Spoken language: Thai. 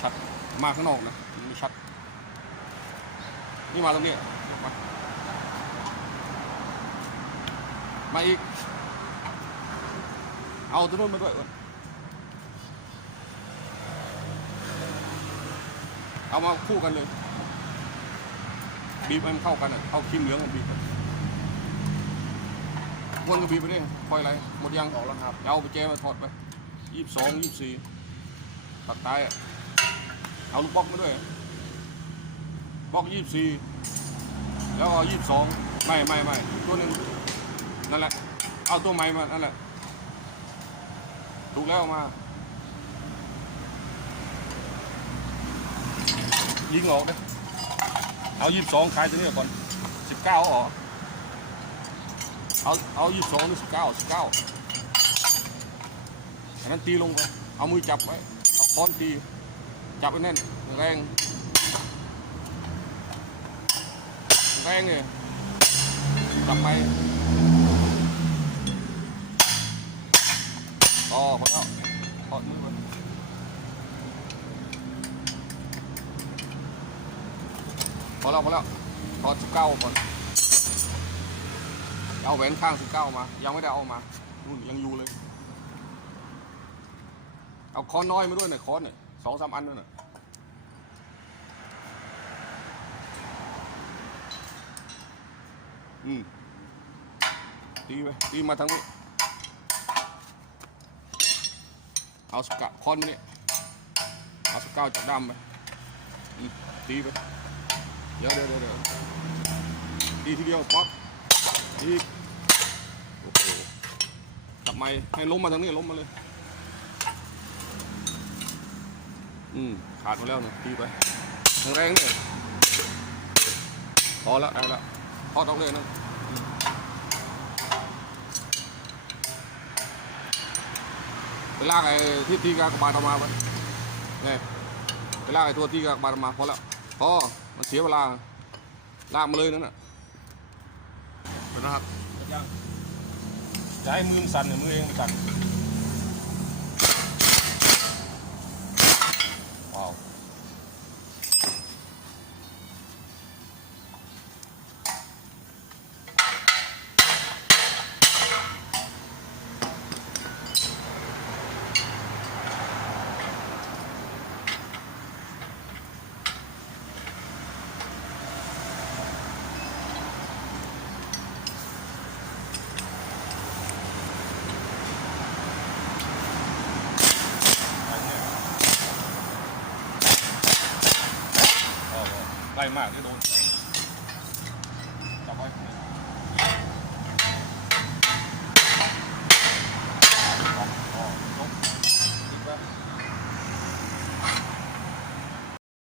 ชัดมาข้างนอกนะมันไม่ชัด นี่มาตรงนี้ยกมามาอีก เอาตัวนู้นมาด้วยเอิ้นเอามาคู่กันเลยบีบให้มันเข้ากันอะเอาครีมเหลืองมาบีบกันวนก็บีบไปนี่คอยอะไรหมดยังออกแล้วครับเอาไปเจมาถอดไปยี่สิบสองยี่สิบสี่ตัดตายอะ เอาลูกบล็อกมาด้วยบล็อกยี่สิบสี่แล้วเอายี่สิบสองไม่ไม่ไม่ตัวนึงนั่นแหละ เอาตัวใหม่มานั่นแหละถูกแล้วมา ยิงออกเลยเอายี่สิบสองขายตัวนี้ก่อนสิบเก้าออกเอาเอายี่สิบสองหรือสิบเก้าสิบเก้าอันนั้นตีลงไปเอามือจับไว้เอาค้อนตี จับไว้แน่นแรงแรงเลยจับไปอ๋อพอแล้วถอมือพอแล้วพอแล้วถอสิบเก้าก่อนเอาแหวนข้างสิบเก้ามา ยังไม่ได้เอามานู่นยังอยู่เลย เอาค้อนน้อยมาด้วยหน่อยค้อนหน่อย สองสามอันนั่นน่ะอืมตีไปตีมาทางนี้เอาสกัดคอนนี่เอาสกาวจับดำไปอืมตีไปเดี๋ยวเดี๋ยวเดี๋ยวตีทีเดียวป๊อปตีโอ้โหจับไม้ให้ล้มมาทางนี้ล้มมาเลย อืมขาดมาแล้วเนี่ยตีไปแรงๆเลยพอแล้วได้แล้วทอดออกเลยนะอืมไปลากไอ้ที่ตีกากบาทออกมาไปเนี่ยไปลากไอ้ตัวที่กากบาทออกมาพอแล้วพอมันเสียเวลาลากมาเลยนั่นน่ะเห็นนะครับยังจะให้มือมันสั่นเนี่ยมือเองไปสั่นว้าว ใกล้ มากที่โดน